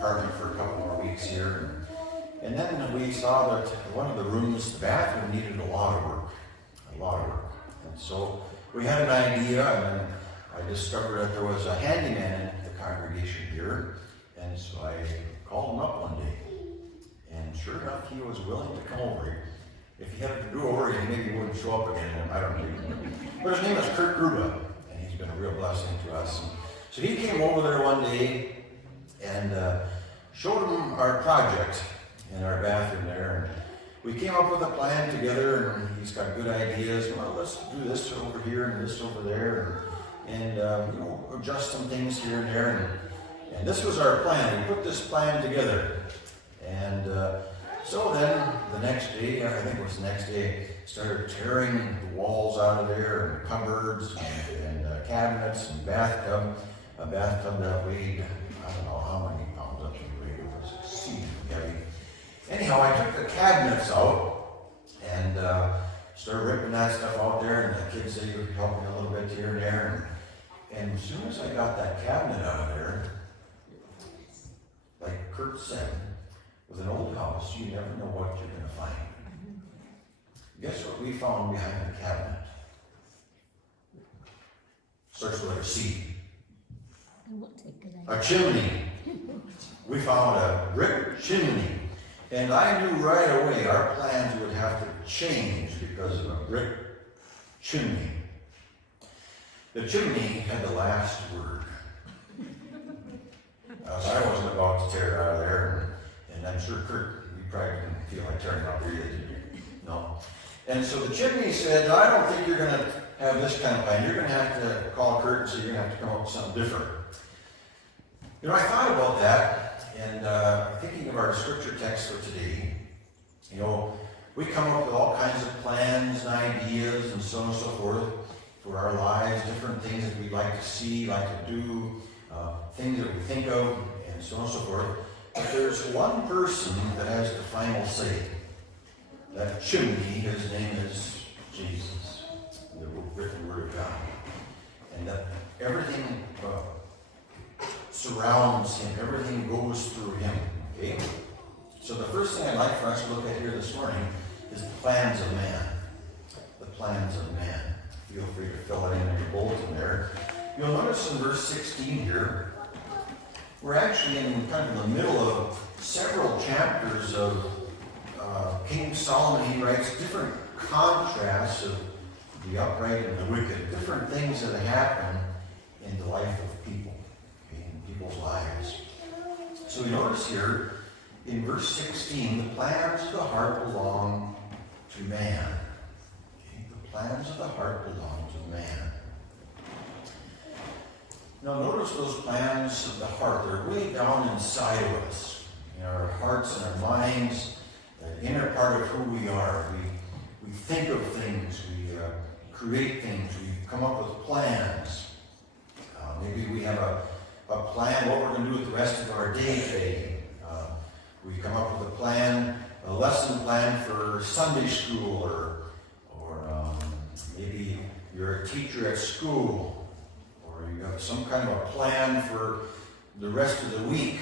apartment for a couple more weeks here. And then we saw that one of the rooms, the bathroom, needed a lot of work. And so we had an idea, and then I discovered that there was a handyman in the congregation here. And so I called him up one day. And sure enough, he was willing to come over. If he had to do over, he maybe wouldn't show up again. I don't know. But his name is Kurt Gruba, and he's been a real blessing to us. And so he came over there one day and showed him our project in our bathroom there. And we came up with a plan together, and he's got good ideas. Well, let's do this over here and this over there, and adjust some things here and there. And this was our plan. We put this plan together. And so then the next day, I think it was the next day, started tearing the walls out of there, and cupboards, and cabinets, and bathtub. A bathtub that weighed, I don't know how many pounds up it weighed. It was exceedingly heavy. Anyhow, I took the cabinets out and started ripping that stuff out there, and the kids said you could help me a little bit here and there. And as soon as I got that cabinet out of there, like Kurt said, with an old house, you never know what you're going to find. Guess what we found behind the cabinet? Starts with a C. A chimney. We found a brick chimney. And I knew right away our plans would have to change because of a brick chimney. The chimney had the last word. I wasn't about to tear it out of there. And I'm sure Kurt, you probably didn't feel like tearing out there either, did you? No. And so the chimney said, I don't think you're going to have this kind of plan. You're going to have to call Kurt and say you're going to have to come up with something different. I thought about that, and thinking of our scripture text for today, we come up with all kinds of plans and ideas and so on and so forth for our lives, different things that we'd like to see, like to do, things that we think of, and so on and so forth. But there's one person that has the final say. That chimney, his name is Jesus, the written word of God. And that everything surrounds him, everything goes through him. Okay? So the first thing I'd like for us to look at here this morning is the plans of man. The plans of man. Feel free to fill it in your bulletin there. You'll notice in verse 16 here, we're actually in kind of the middle of several chapters of King Solomon. He writes different contrasts of the upright and the wicked, different things that happen in the life of people, in people's lives. So we notice here in verse 16, the plans of the heart belong to man. Okay? The plans of the heart belong to man. Now notice those plans of the heart. They're way down inside of us, in our hearts and our minds, the inner part of who we are. We think of things, we create things, we come up with plans. Maybe we have a plan what we're going to do with the rest of our day today. We come up with a plan, a lesson plan for Sunday school, or maybe you're a teacher at school, or you have some kind of a plan for the rest of the week,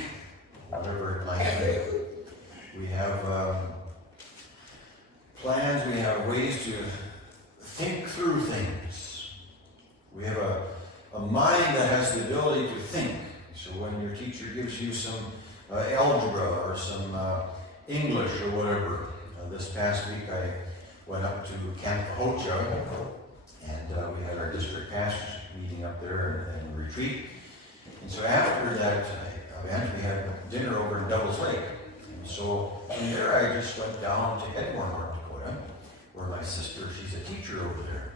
whatever it might be. We have plans, we have ways to think through things. We have a mind that has the ability to think. So when your teacher gives you some algebra or some English or whatever, this past week I went up to Camp Hocha, and we had our district pastors meeting up there and retreat. And so after that event, we had dinner over in Devil's Lake. And so from there, I just went down to Edmore, North Dakota, where my sister, she's a teacher over there.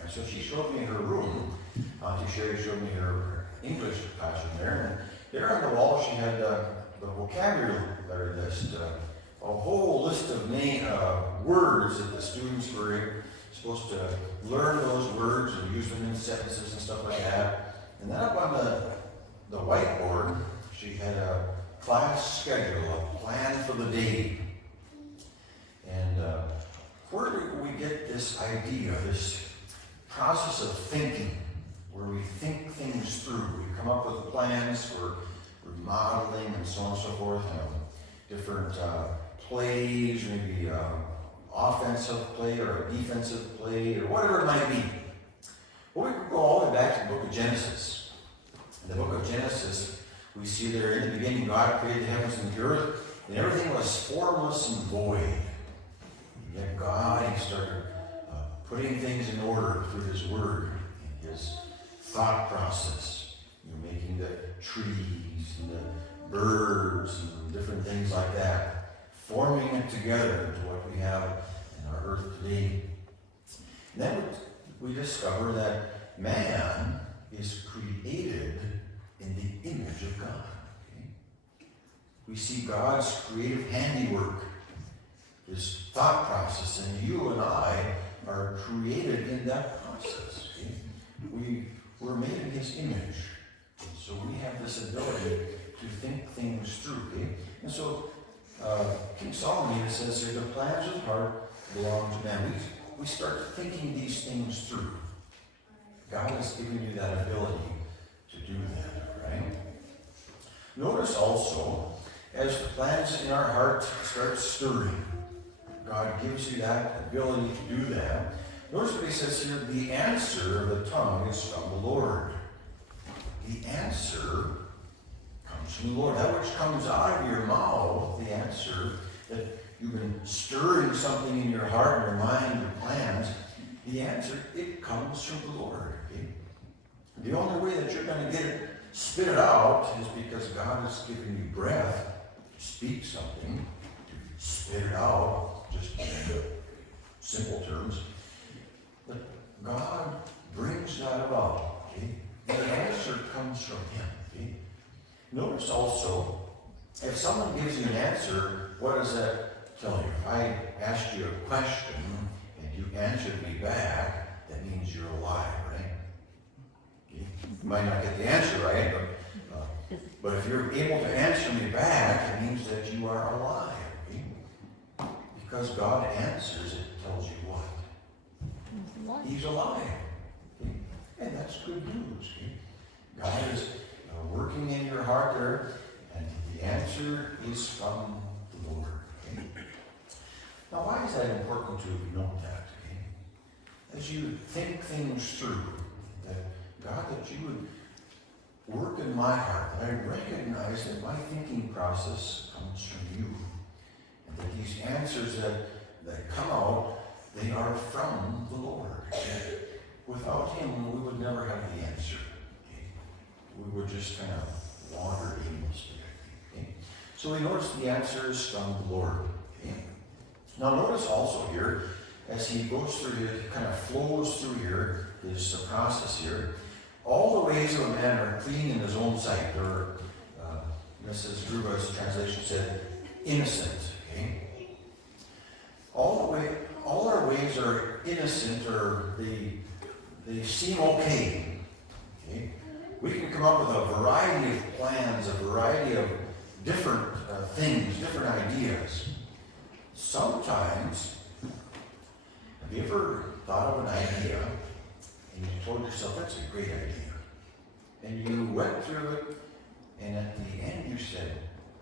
And so she showed me her room. Auntie Sherry showed me her English classroom there. And there on the wall, she had the vocabulary list, a whole list of words that the students were supposed to learn those words and use them in sentences and stuff like that. And then up on the whiteboard, she had a class schedule, a plan for the day. And where do we get this idea, this process of thinking, where we think things through? We come up with plans for remodeling and so on and so forth, different plays, maybe offensive play or a defensive play or whatever it might be. Well, we could go all the way back to the book of Genesis. In the book of Genesis, we see there in the beginning God created the heavens and the earth, and everything was formless and void. And yet God, He started putting things in order through His Word and His thought process. Making the trees and the birds and different things like that, forming it together into what we have in our earth today. And then we discover that man is created in the image of God. Okay? We see God's creative handiwork, His thought process, and you and I are created in that process. Okay? We were made in His image. So we have this ability to think things through. Okay? And so King Solomon even says here, the plans of the heart belong to man. We start thinking these things through. God has given you that ability to do that, right? Notice also, as the plans in our heart start stirring, God gives you that ability to do that. Notice what He says here, the answer of the tongue is from the Lord. The answer comes from the Lord. That which comes out of your mouth, the answer, that you've been stirring something in your heart, your mind, your plans, the answer, it comes from the Lord. Okay? The only way that you're going to get it, spit it out, is because God has given you breath to speak something, to spit it out, just in simple terms. But God brings that about. Okay? The answer comes from Him. Okay? Notice also, if someone gives you an answer, what does that tell you? If I asked you a question and you answered me back, that means you're alive, right? Okay? You might not get the answer right, but if you're able to answer me back, it means that you are alive. Okay? Because God answers, it tells you what? He's alive. Okay? And that's good news. Okay? God is working in your heart there, and the answer is from the Lord. Okay? Now, why is that important to note that? Okay? As you think things through, that God, that you would work in my heart, that I recognize that my thinking process comes from you, and that these answers that come out, they are from the Lord. Okay? Without Him, we would never have the answer. Okay? We would just kind of wander aimlessly. Okay? So we notice the answer is from the Lord. Okay? Now notice also here, as he goes through his, kind of flows through here, his process here, all the ways of a man are clean in his own sight. Or, Mrs. Gruba's translation said, innocent. Okay? All our ways are innocent, or they seem okay. Okay? We can come up with a variety of plans, a variety of different things, different ideas. Sometimes, have you ever thought of an idea and you told yourself, that's a great idea? And you went through it, and at the end you said,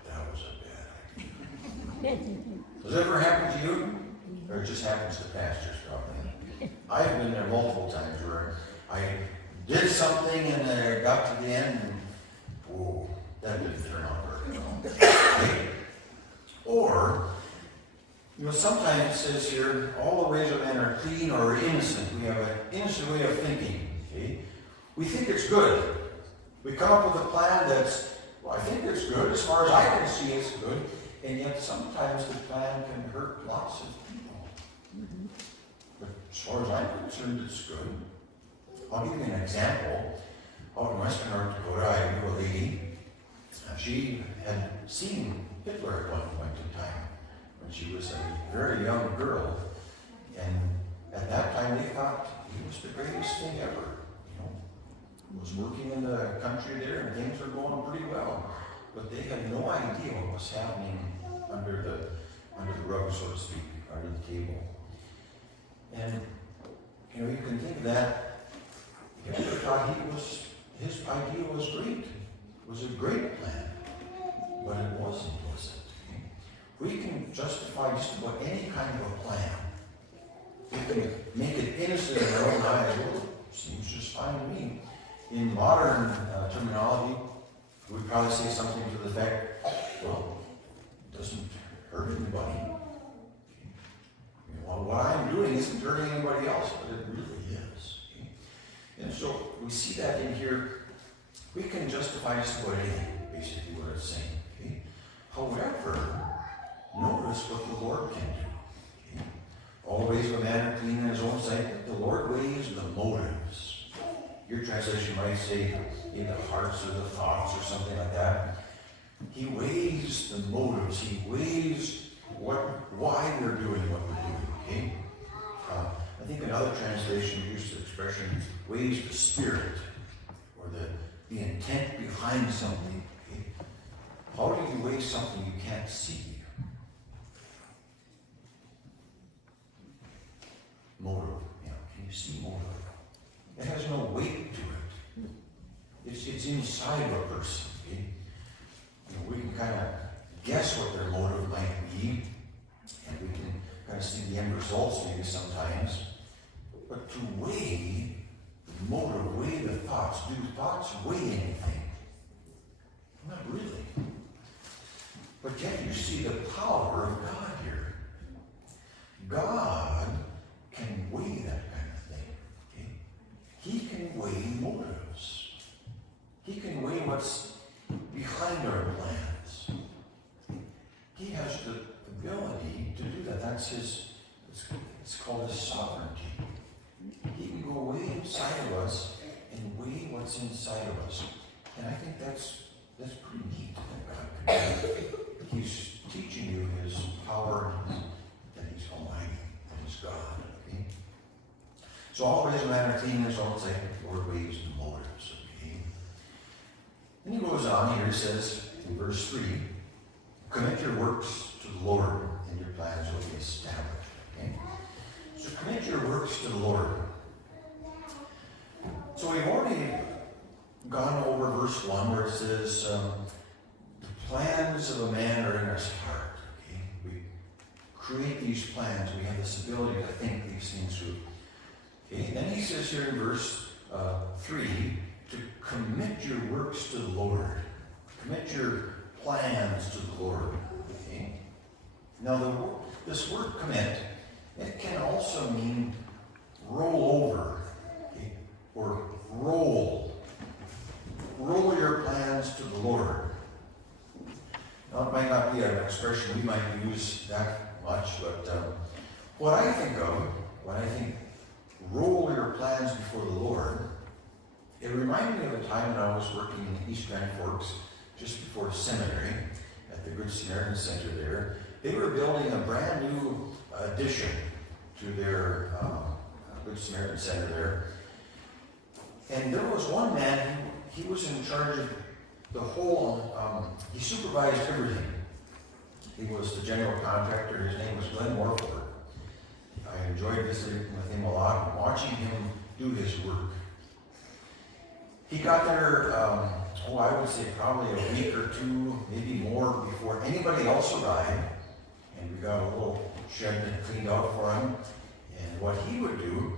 that was a bad idea. Does it ever happen to you? Or it just happens to pastors, probably. I've been there multiple times where I did something and I got to the end and, whoa, that didn't turn out very well. Or, sometimes it says here, all the ways of men are clean or innocent. We have an innocent way of thinking. Okay? We think it's good. We come up with a plan that's, well, I think it's good. As far as I can see, it's good. And yet sometimes the plan can hurt lots of people. But as far as I'm concerned, it's good. I'll give you an example. Out in western North Dakota, I knew a lady. She had seen Hitler at one point in time when she was a very young girl. And at that time, they thought he was the greatest thing ever. Was working in the country there, and things were going pretty well. But they had no idea what was happening under the rug, so to speak, under the table. And you can think that Hitler thought his idea was great. It was a great plan. justify just about any kind of a plan. You can make it innocent in their own eyes. Well, seems just fine to me. In modern terminology, we'd probably say something to the effect, well, it doesn't hurt anybody. Well, what I'm doing isn't hurting anybody else, but it really is. And so we see that in here. We can justify just about anything, basically what it's saying. Okay? However, notice what the Lord can do. Okay? All ways of a man are clean in his own sight, but the Lord weighs the motives. Your translation might say in the hearts or the thoughts or something like that. He weighs the motives. He weighs why we're doing what we're doing. Okay? I think another translation used the expression weighs the spirit or the intent behind something. Okay? How do you weigh something you can't see? Motive. Can you see motive? It has no weight to it. It's inside a person. Okay? We can kind of guess what their motive might be, and we can kind of see the end results maybe sometimes. But to weigh the motive, weigh the thoughts, do thoughts weigh anything? Not really. But yet you see the power of God here. God can weigh that kind of thing. Okay? He can weigh motives. He can weigh what's behind our plans. He has the ability to do that. That's his, it's called his sovereignty. He can go way inside of us and weigh what's inside of us. And I think that's pretty neat that God can do. He's teaching you his power and that he's almighty, that he's God. Okay? So all ways of man are clean in his own sight, the Lord weighs the motives. Okay? Then he goes on here, he says in verse 3, commit your works to the Lord and your plans will be established. Okay? So commit your works to the Lord. So we've already gone over verse 1 where it says, the plans of a man are in his heart. Okay? We create these plans. We have this ability to think these things through. Okay? Then he says here in verse 3, to commit your works to the Lord. Commit your plans to the Lord. Okay? Now this word commit, it can also mean roll over. Okay? Or roll. Roll your plans to the Lord. Now it might not be an expression we might use that much, but what I think when I think roll your plans before the Lord, it reminded me of a time when I was working in East Grand Forks, just before the seminary, at the Good Samaritan Center there. They were building a brand new addition to their Good Samaritan Center there. And there was one man, he was in charge of the whole, he supervised everything. He was the general contractor. His name was Glenn Morford. I enjoyed visiting with him a lot and watching him do his work. He got there, I would say probably a week or two, maybe more, before anybody else arrived. And we got a little shed cleaned out for him. And what he would do,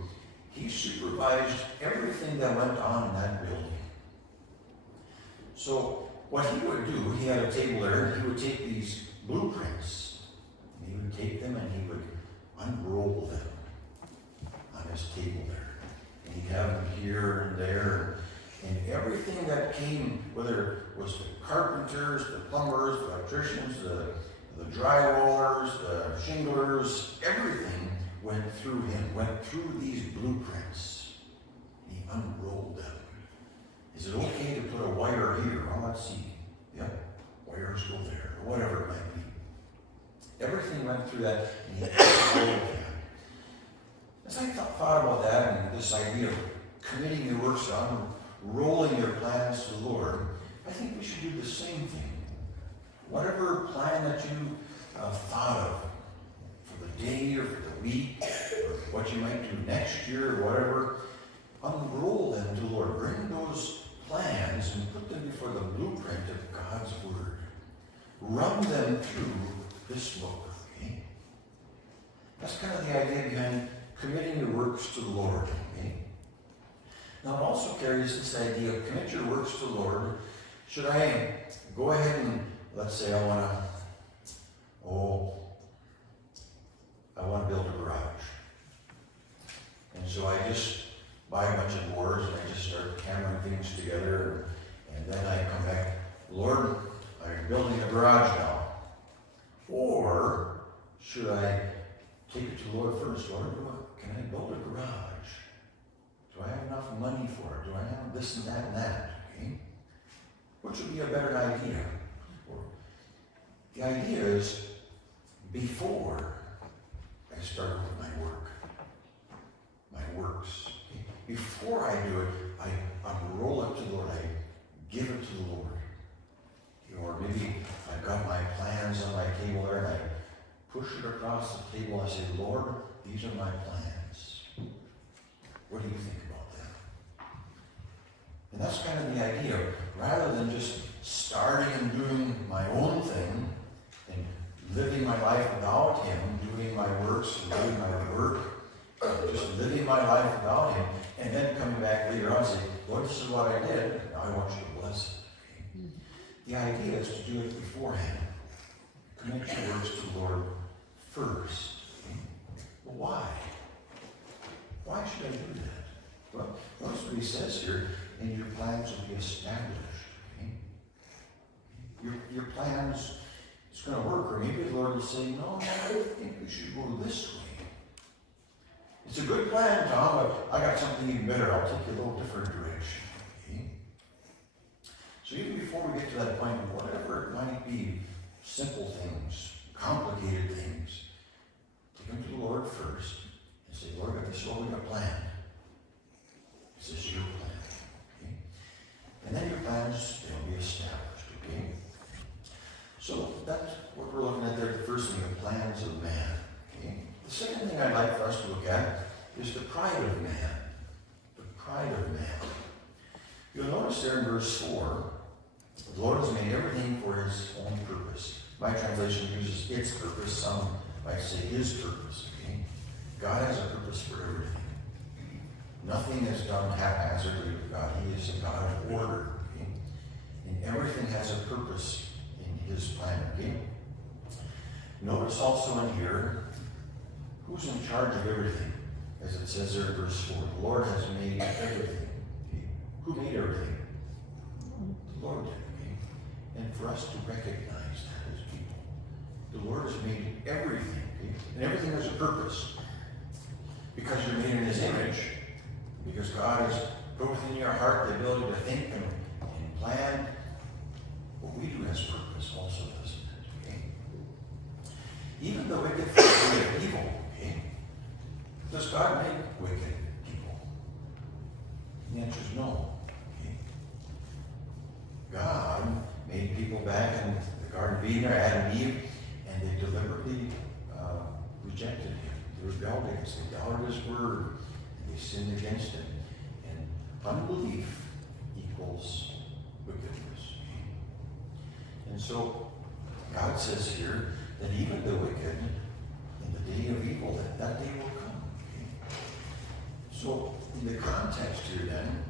he supervised everything that went on in that building. So what he would do, he had a table there, and he would take these blueprints, and he would take them and he would unroll them on his table there. And he'd have them here and there, and everything that came, whether it was the carpenters, the plumbers, the electricians, the drywallers, the shinglers, everything went through him, went through these blueprints. He unrolled them. Is it okay to put a wire here? Well, let's see. Yep, wires go there, or whatever it might be. Everything went through that, and he unrolled them. As I thought about that, and this idea of committing your works on, rolling your plans to the Lord, I think we should do the same thing. Whatever plan that you thought of for the day or for the week, or what you might do next year or whatever, unroll them to the Lord. Bring those plans and put them before the blueprint of God's Word. Run them through this book. Okay? That's kind of the idea behind committing your works to the Lord. Okay? Now, it also carries this idea of commit your works to the Lord. Should I go ahead and, let's say I want to build a garage. And so I just buy a bunch of boards and I just start hammering things together. And then I come back, Lord, I'm building a garage now. Or should I take it to the Lord first? Lord, can I build a garage? Do I have enough money for it? Do I have this and that and that? Okay? Which would be a better idea? The idea is, before I start with my works, okay? Before I do it, I unroll it to the Lord. I give it to the Lord. Or maybe I've got my plans on my table there and I push it across the table and I say, Lord, these are my plans. What do you think about them? And that's kind of the idea. Rather than just starting and doing my own thing and living my life without Him, doing my works and doing my work, just living my life without Him, and then coming back later on and say, Lord, this is what I did. Now I want you to bless it. Okay? The idea is to do it beforehand. Commit your works to the Lord first. Okay? Well, why? Why should I do that? Well, notice what he says here, and your plans will be established. Okay? Your plans, it's going to work, or maybe the Lord will say, no, I think we should go this way. It's a good plan, Tom, but I got something even better. I'll take you a little different direction. Okay? So even before we get to that point, whatever it might be, simple things, complicated things, take them to the Lord first and say, Lord, this is what we got planned. This is your plan. Okay? And then your plans, they'll be established. Okay? So that's what we're looking at there. The first thing, the plans of man. Okay? The second thing I'd like for us to look at is the pride of man. The pride of man. You'll notice there in verse 4, the Lord has made everything for His own purpose. My translation uses its purpose. Some might say His purpose. Okay? God has a purpose for everything. Nothing is done haphazardly with God. He is a God of order. Okay? And everything has a purpose in His plan. Okay? Notice also in here, who's in charge of everything? As it says there in verse 4, the Lord has made everything. Okay? Who made everything? The Lord did. Okay? And for us to recognize that as people, the Lord has made everything. Okay? And everything has a purpose. Because you're made in His image, because God has put within your heart the ability to think and plan, what we do has purpose also, doesn't it? Okay? Even the wicked think we are evil. Okay? Does God make wicked people? The answer is no. Okay? God made people back in the Garden of Eden, Adam and Eve, and they deliberately rejected Him. They rebelled against Him. They doubted His word. And they sinned against Him. And unbelief equals wickedness. Okay? And so God says here that even the wicked, in the day of evil, that day will come. Okay? So in the context here then,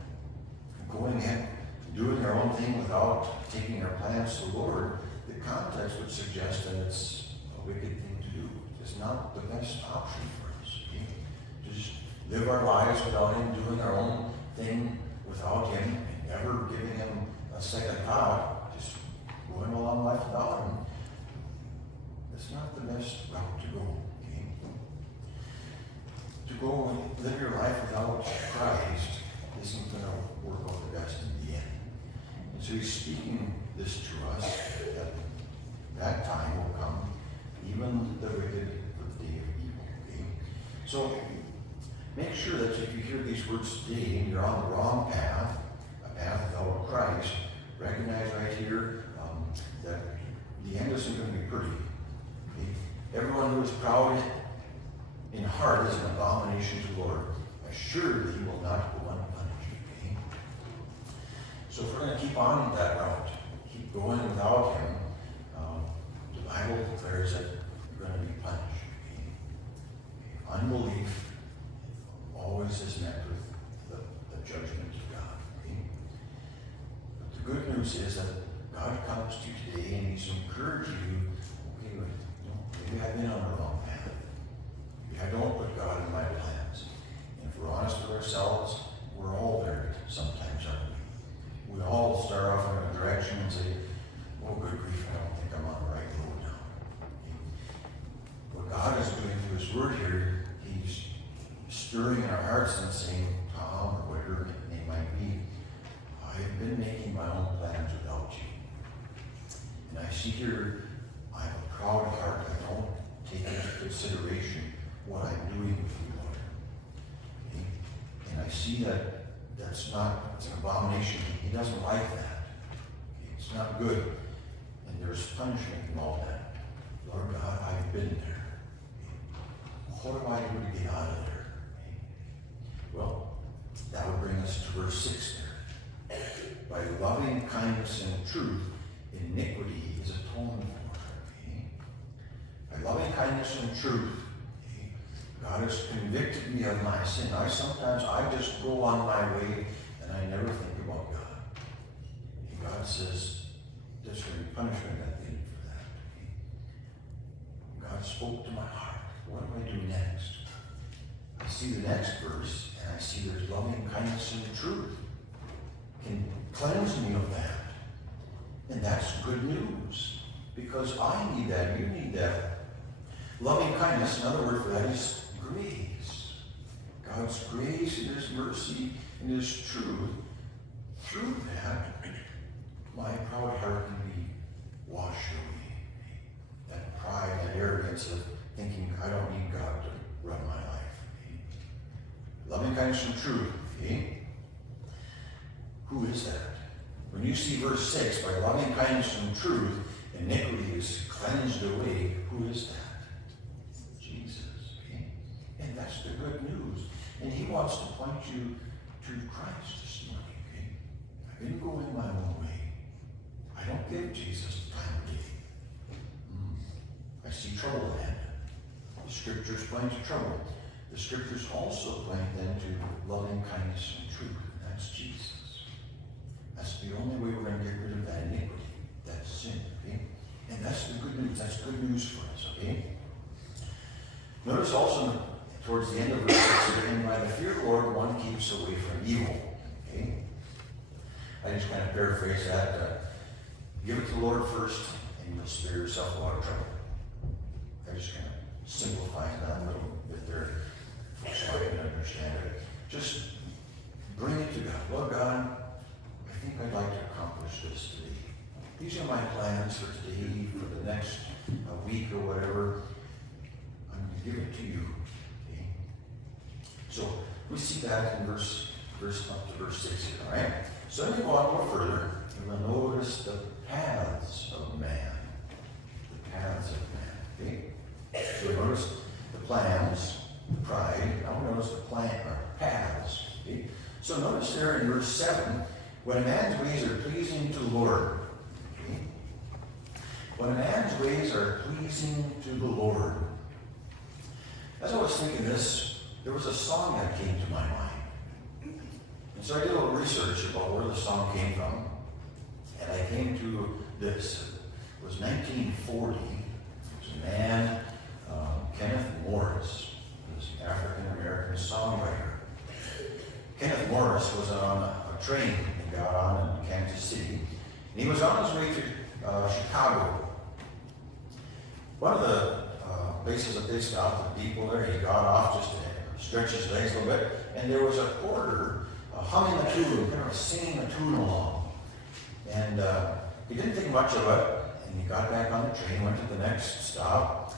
going ahead, doing our own thing without taking our plans to the Lord, the context would suggest that it's a wicked thing to do. It's not the best option for us. Okay? To just live our lives without Him, doing our own thing without Him, and never giving Him a second thought, just going along life without Him. It's not the best route to go. Okay? To go and live your life without Christ isn't going to work out the best in the end. And so He's speaking this to us, that that time will come, even the wicked for the day of evil. Okay? So make sure that if you hear these words today and you're on the wrong path, a path without Christ, recognize right here that the end isn't going to be pretty. Okay? Everyone who is proud in heart is an abomination to the Lord. Assuredly, He will not go unpunished. Okay? So if we're going to keep on that route, keep going without Him, the Bible declares that you're going to be punished. Okay? maybe to encourage you, okay, maybe I've been on the wrong path. Maybe I don't put God in my plans. And if we're honest with ourselves, we're all there sometimes, aren't we? We all start off in a direction and say, oh, good grief, I don't think I'm on the right road now. What God is doing through His Word here, He's stirring in our hearts and saying, Tom, or whatever it might be, I have been making my own plans without you. And I see here, I have a proud heart. I don't take into consideration what I'm doing with you, Lord. Okay? And I see that it's an abomination. He doesn't like that. Okay? It's not good. And there's punishment involved in that. Lord God, I've been there. Okay? What do I do to get out of there? Okay? Well, that would bring us to verse 6 there. By loving kindness and truth, iniquity is atoned for. Okay? By loving kindness and truth, okay, God has convicted me of my sin. Sometimes I just go on my way and I never think about God. And God says there's going to be punishment at the end for that. Okay? God spoke to my heart. What do I do next? I see the next verse and I see there's loving kindness and truth. Can cleanse me of that. And that's good news. Because I need that, you need that. Loving kindness, another word for that is grace. God's grace and His mercy and His truth. Through that, my proud heart can be washed away. That pride, that arrogance of thinking I don't need God to run my life. Loving kindness and truth. Okay? Who is that? When you see verse 6, by loving kindness and truth, iniquity is cleansed away. Who is that? Jesus. Okay? And that's the good news. And He wants to point you to Christ this morning. Okay? I've been going my own way. I don't give Jesus time of day. I see trouble ahead. The Scriptures point to trouble. The Scriptures also point then to loving kindness and truth. And that's Jesus. That's the only way we're going to get rid of that iniquity, that sin, okay? And that's the good news. That's good news for us, okay? Notice also towards the end of verse 6, and by the fear of the Lord, one keeps away from evil, okay? I just kind of paraphrase that. Give it to the Lord first, and you'll spare yourself a lot of trouble. I just kind of simplifying that a little bit there, so I can understand it. Just bring it to God. Lord God, I think I'd like to accomplish this today. These are my plans for today, for the next week or whatever. I'm going to give it to you. Okay? So we see that in verse up to verse 6 here, all right? So let me go on a little further. You're going to notice the paths of man. The paths of man. Okay? So notice the plans, the pride. Now notice the paths. Okay? So notice there in verse 7, when a man's ways are pleasing to the Lord. Okay? When a man's ways are pleasing to the Lord. As I was thinking this, there was a song that came to my mind. And so I did a little research about where the song came from. And I came to this. It was 1940. It was a man, Kenneth Morris. He was an African-American songwriter. Kenneth Morris was on a train he got on in Kansas City. And he was on his way to Chicago. One of the places that they stopped, the depot there, he got off just to stretch his legs a little bit. And there was a porter humming a tune, kind of singing a tune along. And he didn't think much of it. And he got back on the train, went to the next stop.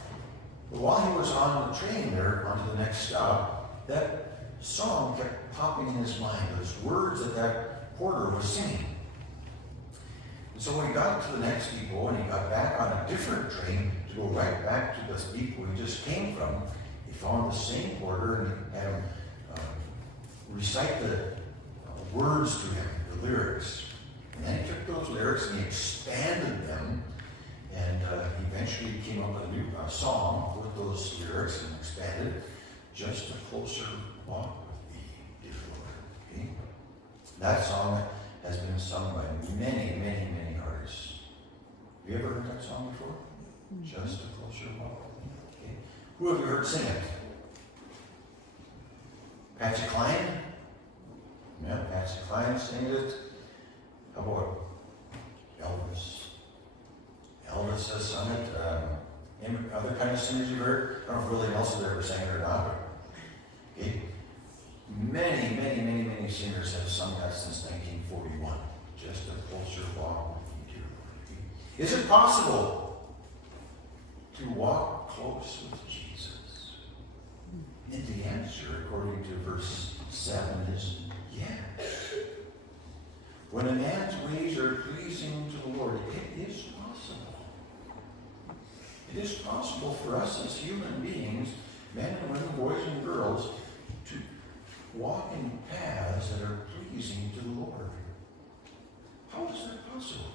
But while he was on the train there, on to the next stop, that song kept popping in his mind. Those words that porter was singing. And so when he got to the next depot and he got back on a different train to go right back to this depot he just came from, he found the same porter and had him recite the words to him, the lyrics. And then he took those lyrics and he expanded them, and he eventually came up with a new song with those lyrics and expanded, just a closer walk with thee, dear Lord. Okay? That song has been sung by many, many, many artists. Have you ever heard that song before? Just a closer walk. Okay. Who have you heard sing it? Patsy Cline? Yeah, Patsy Cline sings it. How about Elvis? Elvis has sung it. Other kind of singers you've heard? I don't know if Willie Nelson ever sang it or not. But, okay. Many singers have sung that since 1941. Just a closer walk with you, dear Lord. Is it possible to walk close with Jesus? And the answer, according to verse 7, is yes. When a man's ways are pleasing to the Lord, it is possible. It is possible for us as human beings, men and women, boys and girls, to walk in paths that are pleasing to the Lord. How is that possible?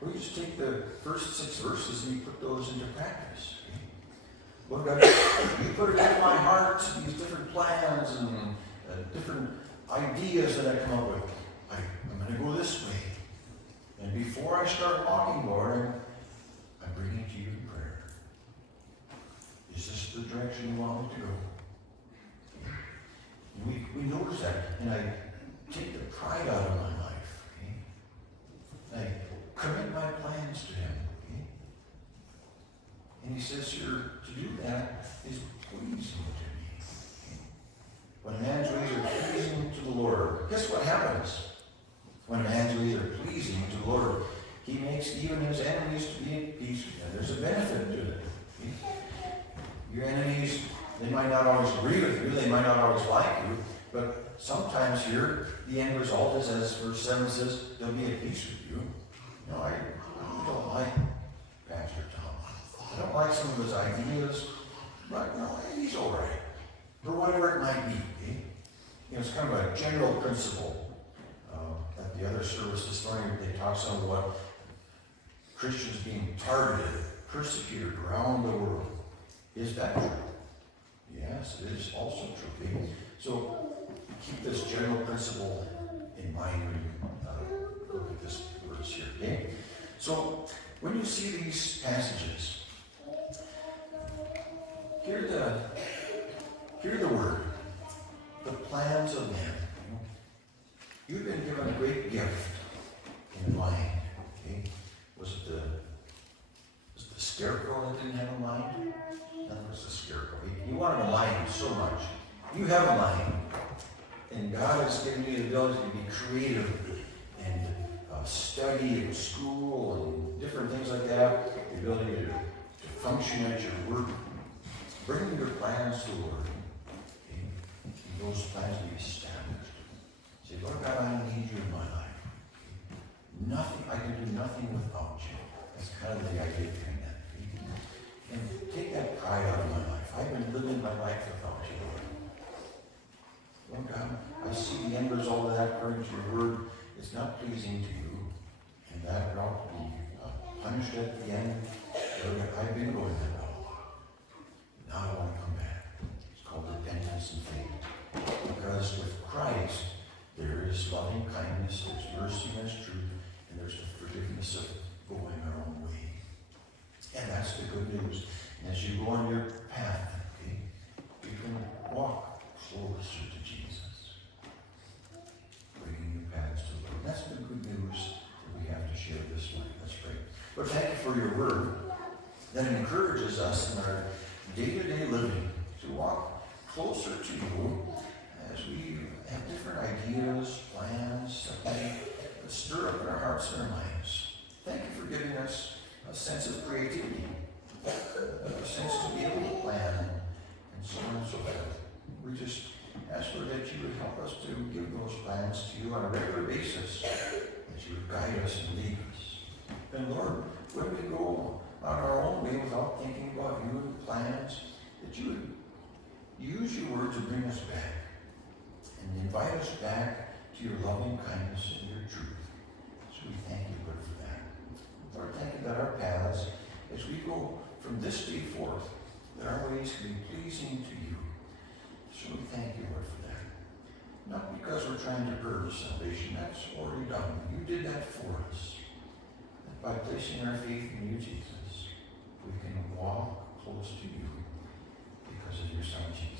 Well, you just take the first 6 verses and you put those into practice. Lord God, you put it in my heart, these different plans and different ideas that I come up with. I'm going to go this way. And before I start walking, Lord, I'm bringing it to you in prayer. Is this the direction you want me to go? And we notice that, and I take the pride out of my life. Okay? I commit my plans to Him. Okay? And He says here, to do that is pleasing to me. Okay? When a man's ways are pleasing to the Lord, guess what happens? When a man's ways are pleasing to the Lord, He makes even his enemies to be at peace with Him. There's a benefit to it. Okay? Your enemies, they might not always agree with you, they might not always like you, but sometimes here, the end result is, as verse 7 says, they'll be at peace with you. No, I don't like Pastor Tom. I don't like some of his ideas, but no, he's all right. Or whatever it might be. Okay? You know, it's kind of a general principle. At the other service this morning, they talked some about Christians being targeted, persecuted around the world. Is that true? Yes, it is also true. Okay? So keep this general principle in mind when you look at this verse here. Okay? So when you see these passages, hear the word, the plans of man. You've been given a great gift in mind. Okay? Was it the scarecrow that didn't have a mind? That was the scarecrow. He wanted a mind so much. You have a mind. And God has given you the ability to be creative and study in school and different things like that. The ability to function at your work. Bring your plans to the Lord. Okay? And those plans be established. Say, Lord God, I need you in my life. Nothing, I can do nothing without you. That's kind of the idea behind that. And take that pride out of my life. I've been living my life without you, Lord. Lord God, I see the end result of that according to your word. It's not pleasing to you. And that ought to be punished at the end. Lord, I've been going that route. Now I want to come back. It's called repentance and faith. Because with Christ, there is loving kindness, there's mercy, and there's truth, and there's the forgiveness of going our own way. And that's the good news. And as you go on your path, okay, you can walk closer to Jesus, bringing you paths to the Lord. That's the good news that we have to share this morning. Let's pray. Lord, thank you for your word that encourages us in our day-to-day living to walk closer to you as we have different ideas, plans that stir up in our hearts and our minds. Thank you for giving us a sense of creativity, a sense to be able to plan, and so on and so forth. We just ask, Lord, that you would help us to give those plans to you on a regular basis, that you would guide us and lead us. And Lord, when we go on our own way without thinking about you and plans, that you would use your word to bring us back and invite us back to your loving kindness and your truth. So we thank you, Lord, for that. Lord, thank you that our paths, as we go from this day forth, that our ways can be pleasing to you. So we thank you, Lord, for that. Not because we're trying to earn salvation, that's already done. You did that for us. by placing our faith in you, Jesus, we can walk close to you because of your Son, Jesus.